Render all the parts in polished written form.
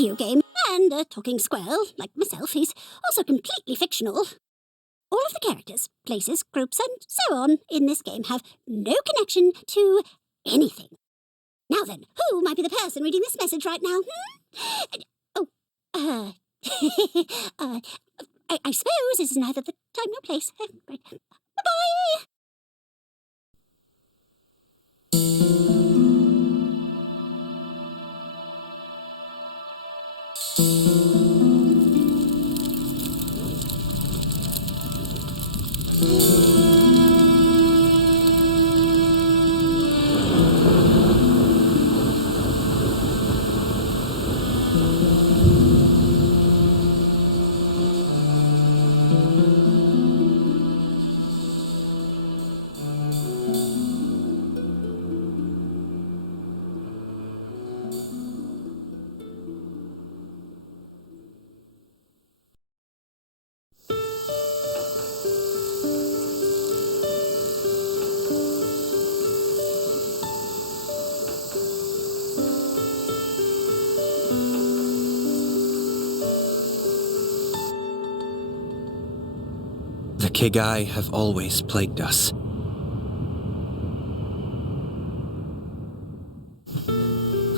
video game, and a talking squirrel, like myself, is also completely fictional. All of the characters, places, groups, and so on in this game have no connection to anything. Now then, who might be the person reading this message right now? I suppose this is neither the time nor place. Bye-bye! The Kegai have always plagued us.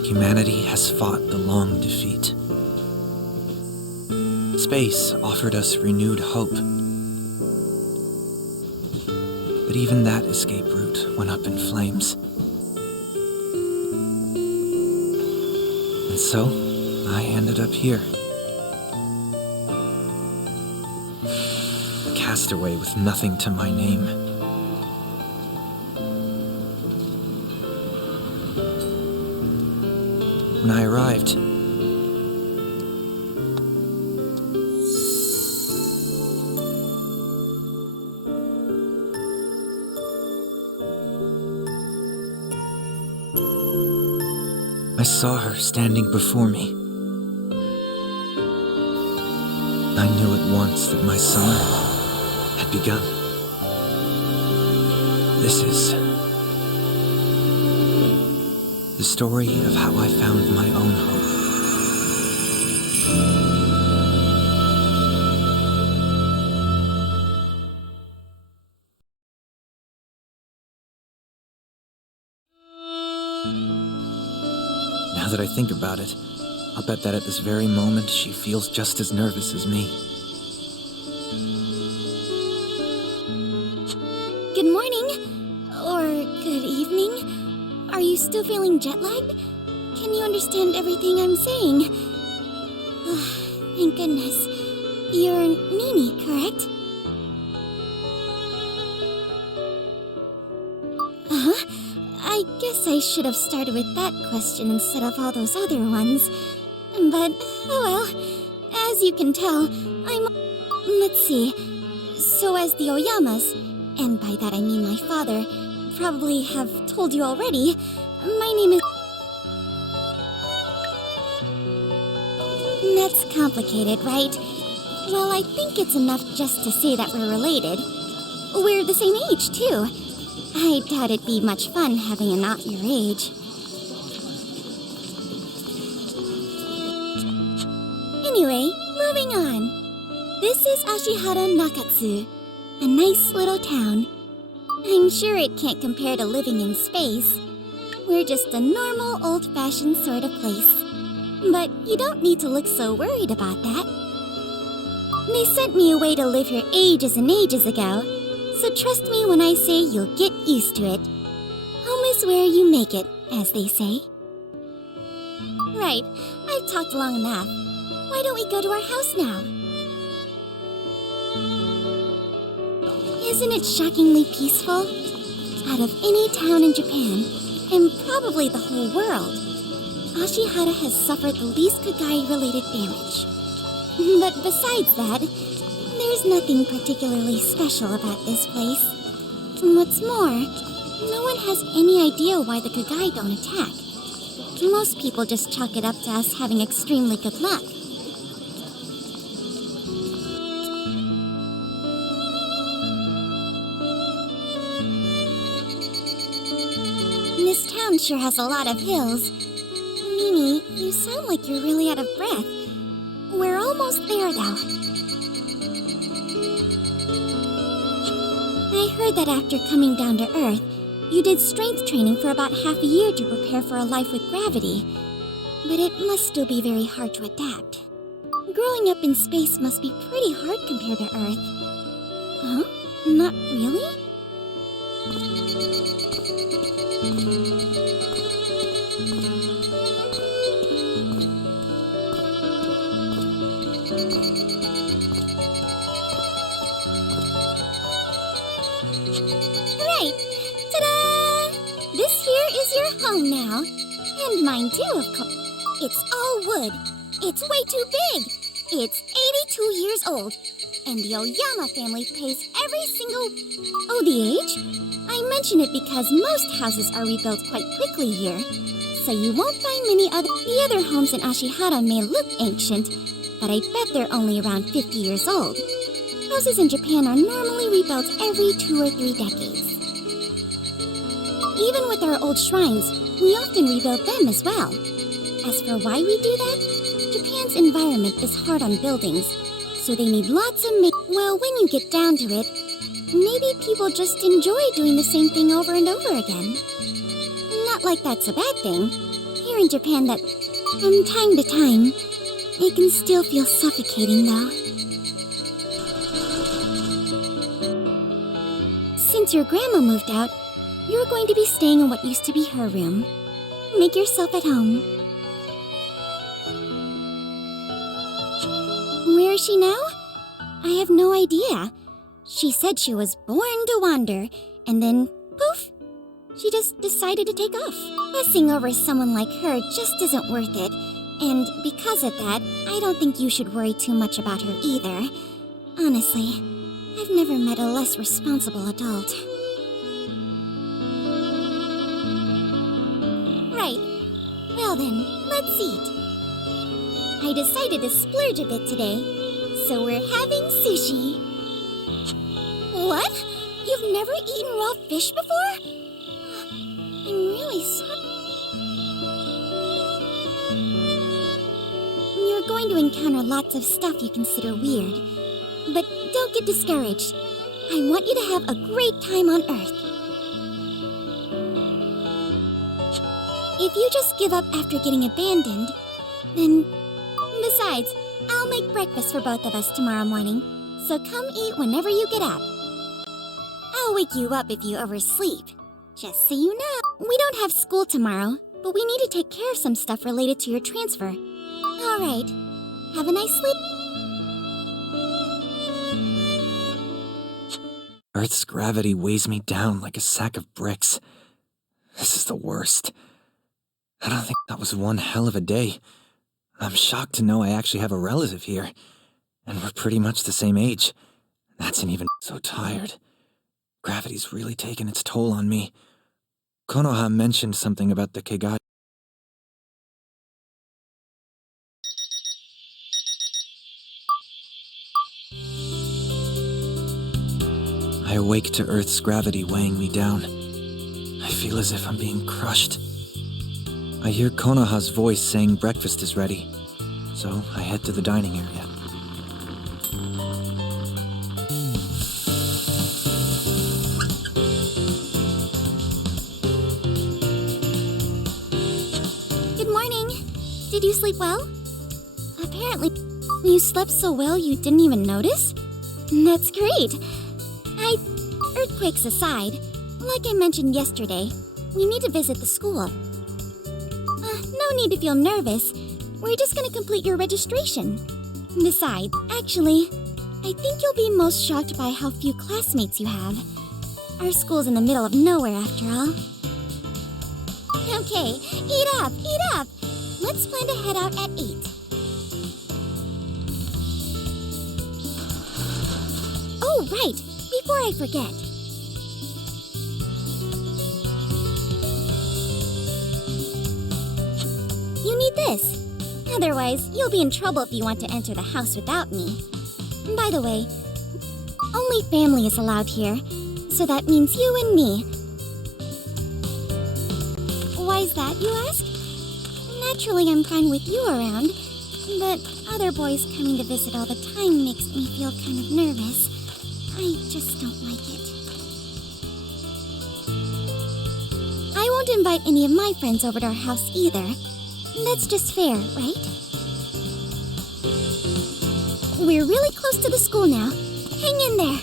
Humanity has fought the long defeat. Space offered us renewed hope. But even that escape route went up in flames. And so, I ended up here. A castaway with nothing to my name. When I arrived, I saw her standing before me. I knew at once that my summer had begun. This is the story of how I found my own hope. Now that I think about it, I'll bet that at this very moment she feels just as nervous as me. Good morning. Or good evening. Are you still feeling jet-lagged? Can you understand everything I'm saying? Thank goodness. You're Nini, correct? Uh-huh. I guess I should have started with that question instead of all those other ones. But, oh well. As you can tell, let's see. So as the Oyamas, and by that I mean my father, probably have told you already, my name is... That's complicated, right? Well, I think it's enough just to say that we're related. We're the same age, too. I doubt it'd be much fun having an aunt your age. Anyway, moving on. This is Ashihara Nakatsu, a nice little town. I'm sure it can't compare to living in space. We're just a normal, old-fashioned sort of place. But you don't need to look so worried about that. They sent me away to live here ages and ages ago, so trust me when I say you'll get used to it. Home is where you make it, as they say. Right, I've talked long enough. Why don't we go to our house now? Isn't it shockingly peaceful? Out of any town in Japan, and probably the whole world, Ashihara has suffered the least Kegai-related damage. But besides that, there's nothing particularly special about this place. What's more, no one has any idea why the Kegai don't attack. Most people just chalk it up to us having extremely good luck. This town sure has a lot of hills. Nini, you sound like you're really out of breath. We're almost there, though. I heard that after coming down to Earth, you did strength training for about half a year to prepare for a life with gravity. But it must still be very hard to adapt. Growing up in space must be pretty hard compared to Earth. Huh? Not really? Right! Ta-da! This here is your home now. And mine too, of course. It's all wood. It's way too big. It's 82 years old. And the Oyama family pays every single... Oh, the age? I mention it because most houses are rebuilt quite quickly here. So you won't find many other... The other homes in Ashihara may look ancient, but I bet they're only around 50 years old. Houses in Japan are normally rebuilt every 2 or 3 decades. Even with our old shrines, we often rebuild them as well. As for why we do that, Japan's environment is hard on buildings, so they need lots of Well, when you get down to it, maybe people just enjoy doing the same thing over and over again. Not like that's a bad thing. Here in Japan, that from time to time, it can still feel suffocating, though. Since your grandma moved out, you're going to be staying in what used to be her room. Make yourself at home. Where is she now? I have no idea. She said she was born to wander, and then, poof, she just decided to take off. Fussing over someone like her just isn't worth it, and because of that, I don't think you should worry too much about her either. Honestly, I've never met a less responsible adult. Right. Well then, let's eat. I decided to splurge a bit today, so we're having sushi. What? You've never eaten raw fish before? I'm really sorry. You're going to encounter lots of stuff you consider weird, but don't get discouraged. I want you to have a great time on Earth. If you just give up after getting abandoned, then... Besides, I'll make breakfast for both of us tomorrow morning, so come eat whenever you get up. I'll wake you up if you oversleep. Just so you know, we don't have school tomorrow, but we need to take care of some stuff related to your transfer. All right. Have a nice sleep. Earth's gravity weighs me down like a sack of bricks. This is the worst. I don't think that was one hell of a day. I'm shocked to know I actually have a relative here, and we're pretty much the same age. That's an even so tired. Gravity's really taken its toll on me. Konoha mentioned something about the Kegai. I awake to Earth's gravity weighing me down. I feel as if I'm being crushed. I hear Konoha's voice saying breakfast is ready, so I head to the dining area. Good morning. Did you sleep well? Apparently, you slept so well you didn't even notice? That's great. Earthquakes aside, like I mentioned yesterday, we need to visit the school. No need to feel nervous. We're just gonna complete your registration. Besides, actually, I think you'll be most shocked by how few classmates you have. Our school's in the middle of nowhere, after all. Okay, eat up, eat up! Let's plan to head out at 8. Oh, right! Before I forget. You need this. Otherwise, you'll be in trouble if you want to enter the house without me. By the way, only family is allowed here, so that means you and me. Why's that, you ask? Naturally, I'm fine with you around, but other boys coming to visit all the time makes me feel kind of nervous. I just don't like it. I won't invite any of my friends over to our house either. That's just fair, right? We're really close to the school now. Hang in there.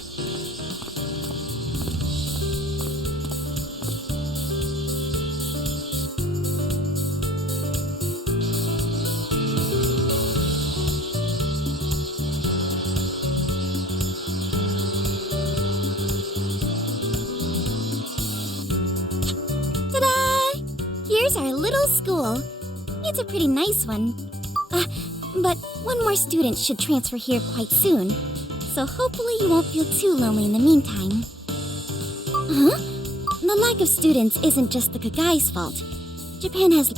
Ta-da! Here's our little school. It's a pretty nice one. But one more student should transfer here quite soon. So hopefully you won't feel too lonely in the meantime. Huh? The lack of students isn't just the Kegai's fault. Japan has...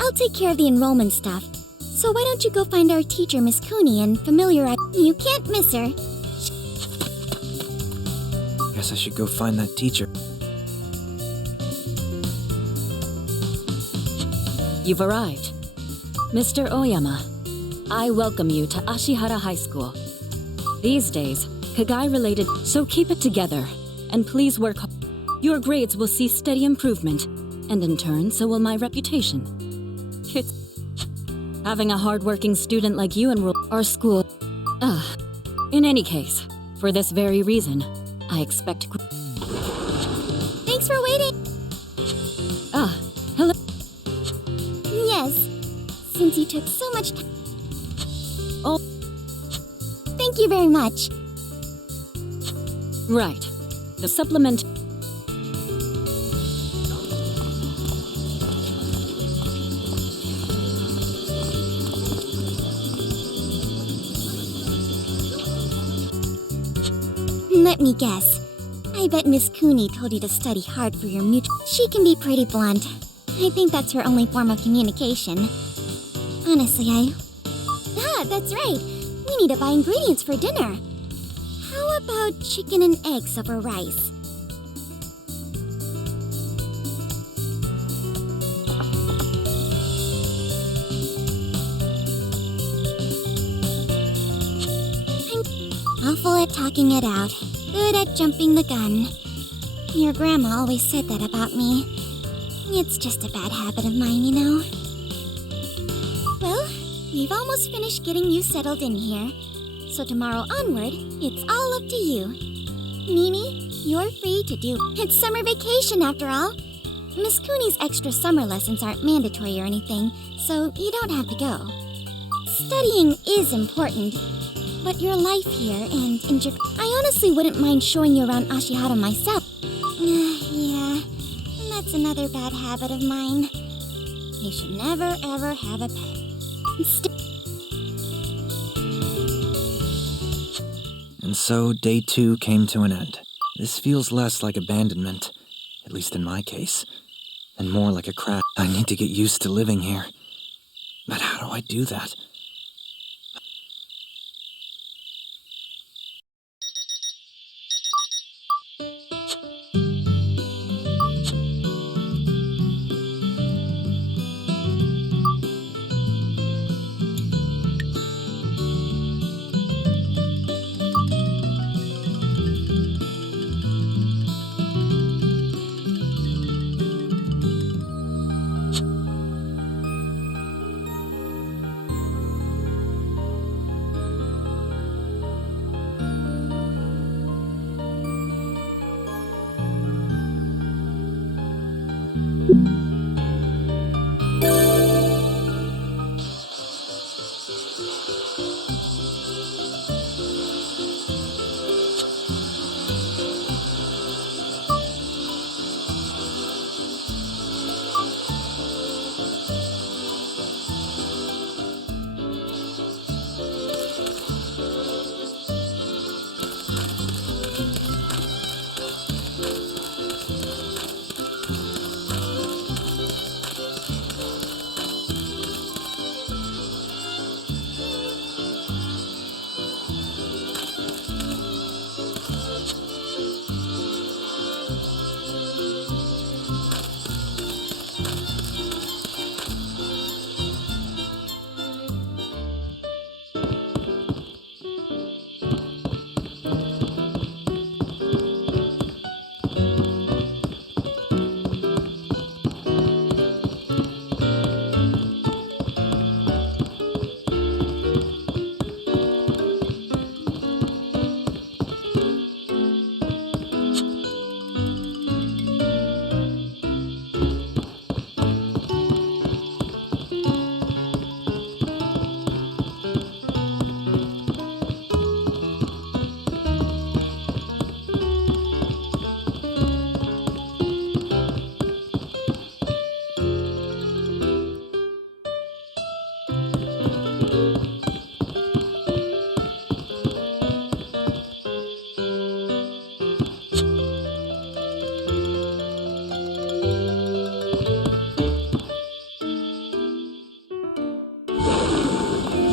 I'll take care of the enrollment stuff. So why don't you go find our teacher, Miss Cooney, and familiarize... You can't miss her. Guess I should go find that teacher. You've arrived. Mr. Oyama, I welcome you to Ashihara High School. These days, Kegai-related, so keep it together, and please work hard. Your grades will see steady improvement, and in turn, so will my reputation. It's having a hard-working student like you enroll our school. In any case, for this very reason, I expect... Thanks for waiting. Hello. Yes, since you took so much time. Oh. Thank you very much. Right. The supplement... Let me guess. I bet Miss Cooney told you to study hard for your mutual... She can be pretty blunt. I think that's her only form of communication. Honestly, that's right. We need to buy ingredients for dinner. How about chicken and eggs over rice? I'm awful at talking it out. Good at jumping the gun. Your grandma always said that about me. It's just a bad habit of mine, you know. Well, we've almost finished getting you settled in here. So tomorrow onward, it's all up to you. Nini, you're free to do... It's summer vacation after all. Miss Cooney's extra summer lessons aren't mandatory or anything, so you don't have to go. Studying is important, but your life here and in Japan... I honestly wouldn't mind showing you around Ashihara myself. Yeah, that's another bad habit of mine. You should never ever have a pet. And so day 2 came to an end. This feels less like abandonment, at least in my case, and more like a crash. I need to get used to living here. But how do I do that?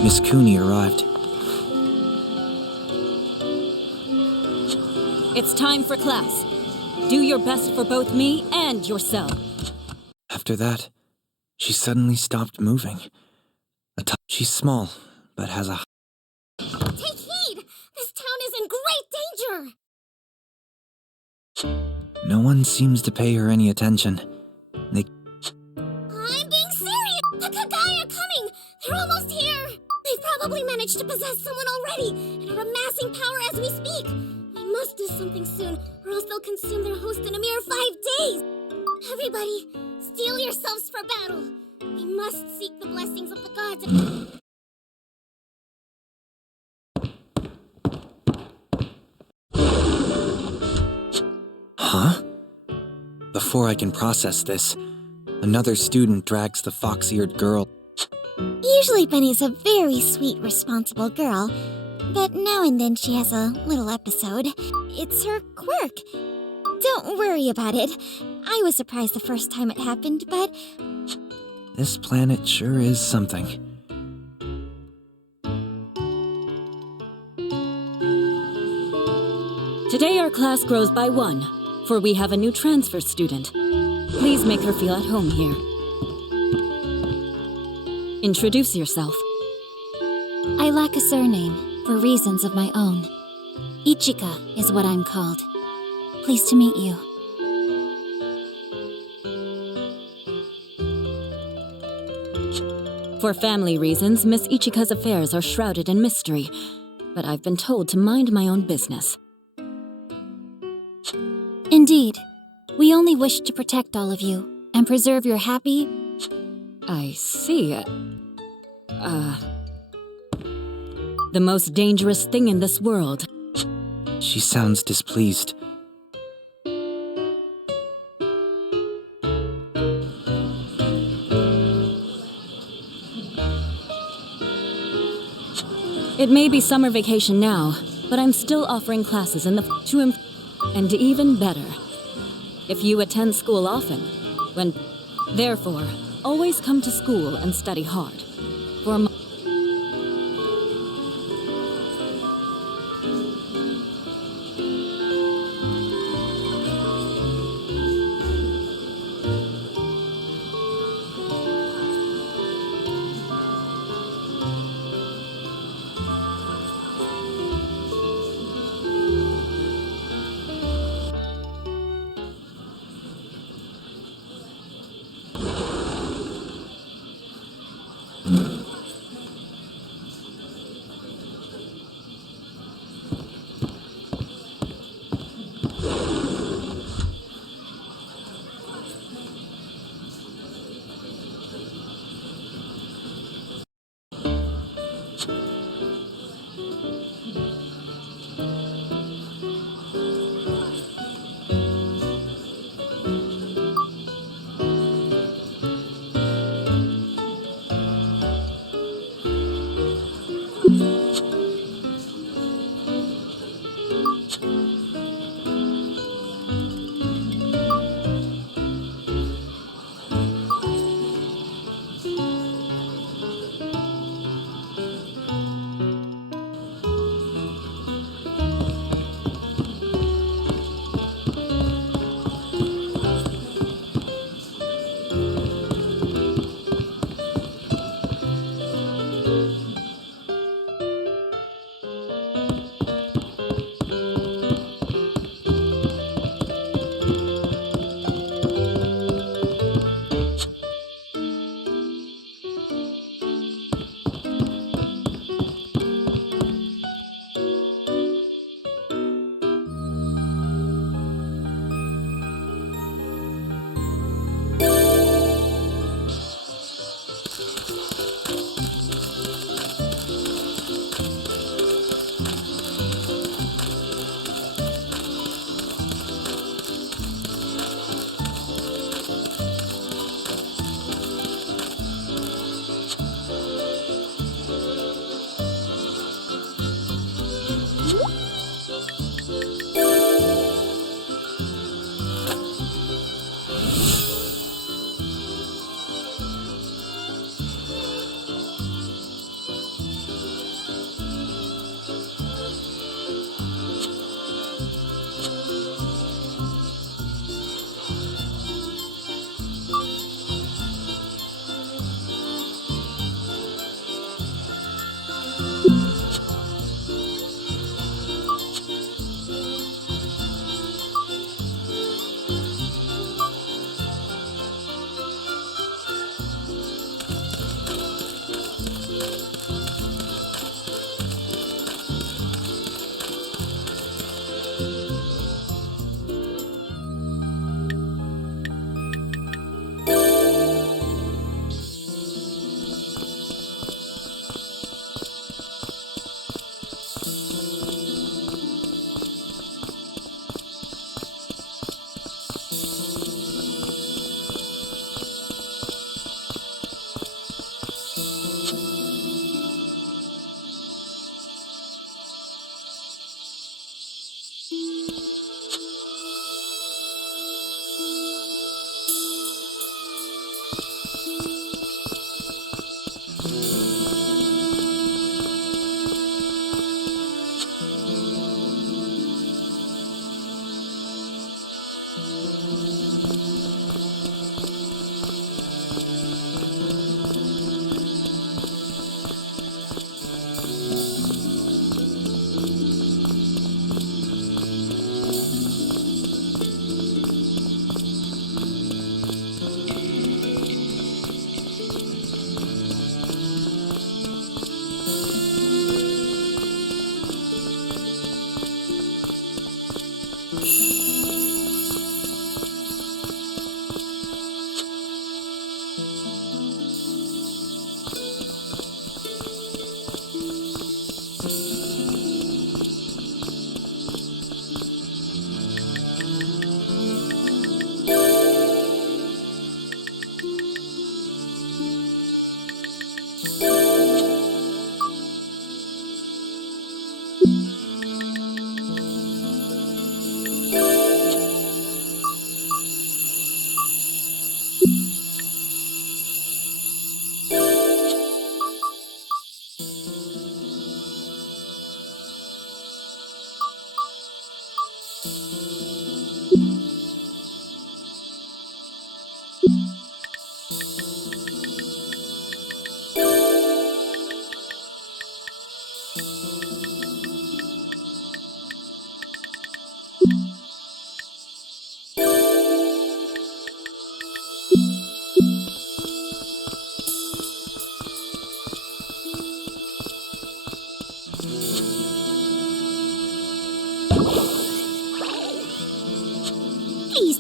Miss Cooney arrived. It's time for class. Do your best for both me and yourself. After that, she suddenly stopped moving. She's small, but has a... Take heed! This town is in great danger! No one seems to pay her any attention. I'm being serious! The Kegai are coming! They're almost here! They've probably managed to possess someone already, and are amassing power as we speak. We must do something soon, or else they'll consume their host in a mere 5 days! Everybody, steel yourselves for battle! We must seek the blessings of the gods and... Huh? Before I can process this, another student drags the fox-eared girl. Usually Benny's a very sweet, responsible girl, but now and then she has a little episode. It's her quirk. Don't worry about it. I was surprised the first time it happened, but... This planet sure is something. Today our class grows by 1, for we have a new transfer student. Please make her feel at home here. Introduce yourself. I lack a surname, for reasons of my own. Ichika is what I'm called. Pleased to meet you. For family reasons, Miss Ichika's affairs are shrouded in mystery, but I've been told to mind my own business. Indeed. We only wish to protect all of you, and preserve your happy... I see. The most dangerous thing in this world. She sounds displeased. It may be summer vacation now, but I'm still offering classes in the and even better, if you attend school often, therefore, always come to school and study hard. For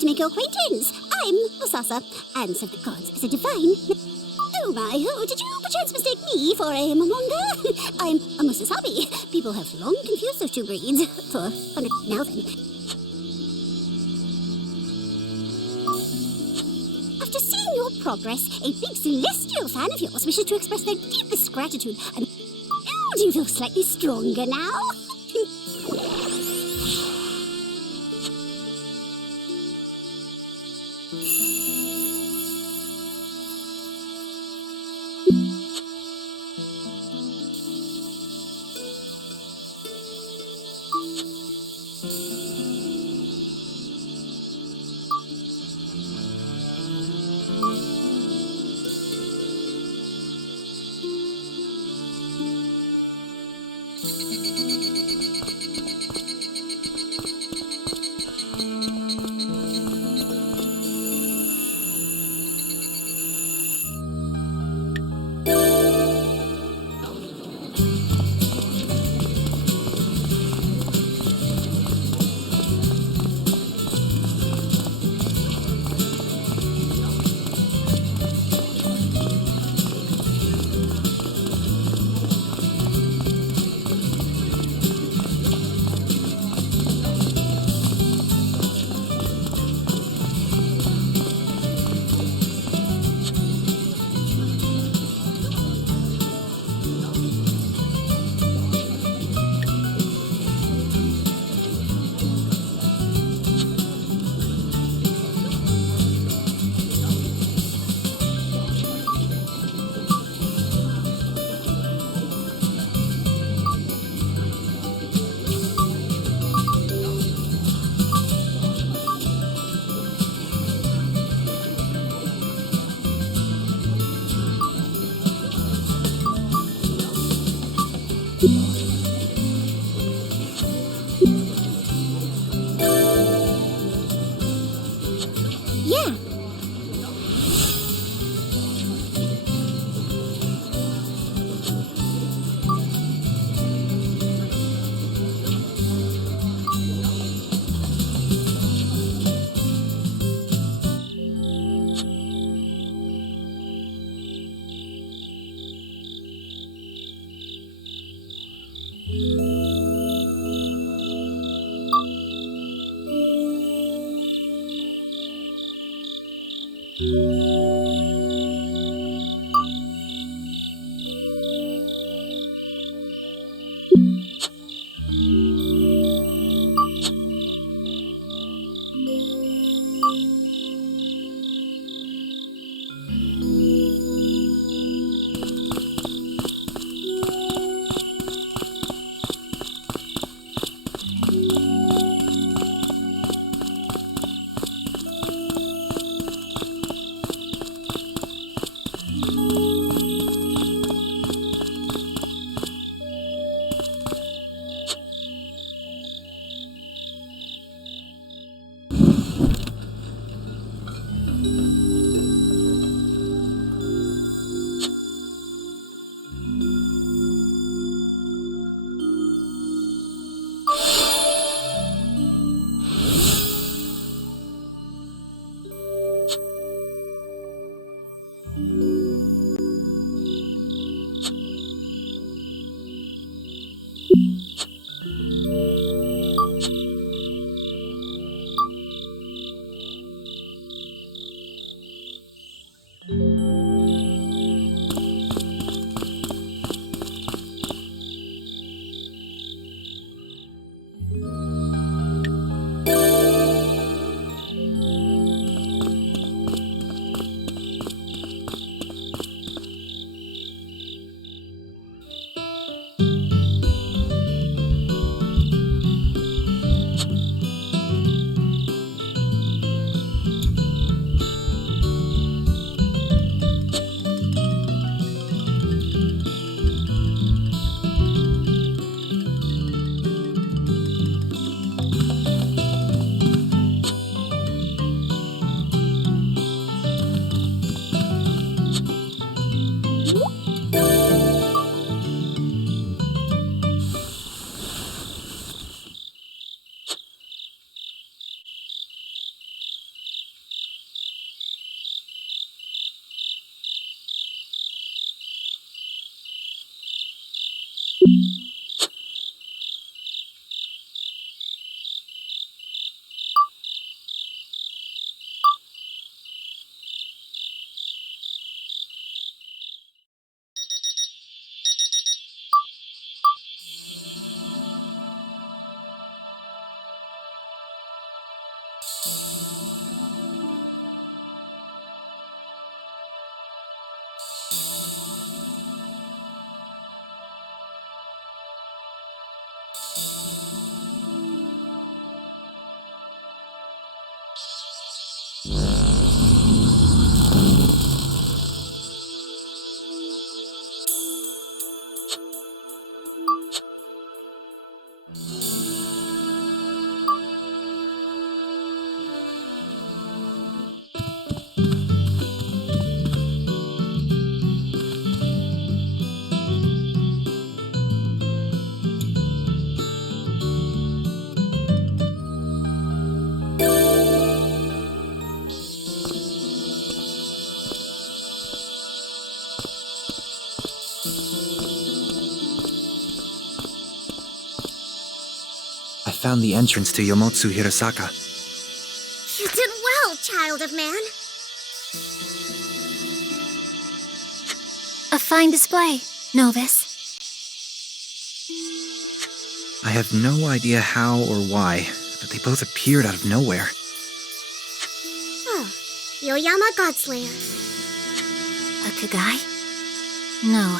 to make your acquaintance. I'm Osasa, and serve the gods as a divine. Oh my, oh, did you perchance mistake me for a Momonga? I'm a Musasabi. People have long confused those two breeds. Now then. After seeing your progress, a big celestial fan of yours wishes to express their deepest gratitude. And oh, do you feel slightly stronger now? Yeah. I found the entrance to Yomotsu Hirasaka. You did well, child of man. A fine display, novice. I have no idea how or why, but they both appeared out of nowhere. Oh, Yoyama Godslayer. A Kegai? No,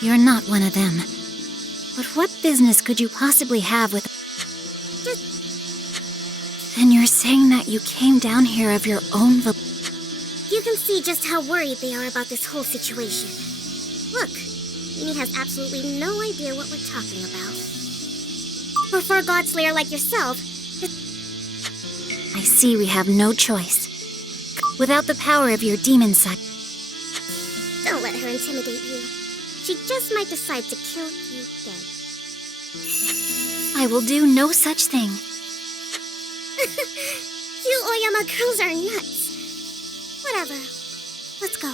you're not one of them. But what business could you possibly have with... Then you're saying that you came down here of your own will... You can see just how worried they are about this whole situation. Look, Nini has absolutely no idea what we're talking about. For a Godslayer like yourself, I see we have no choice. Without the power of your demon side... Don't let her intimidate you. She just might decide to kill you dead. I will do no such thing. You Oyama girls are nuts. Whatever. Let's go.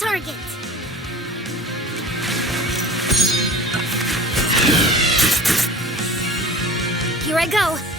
target. Here I go.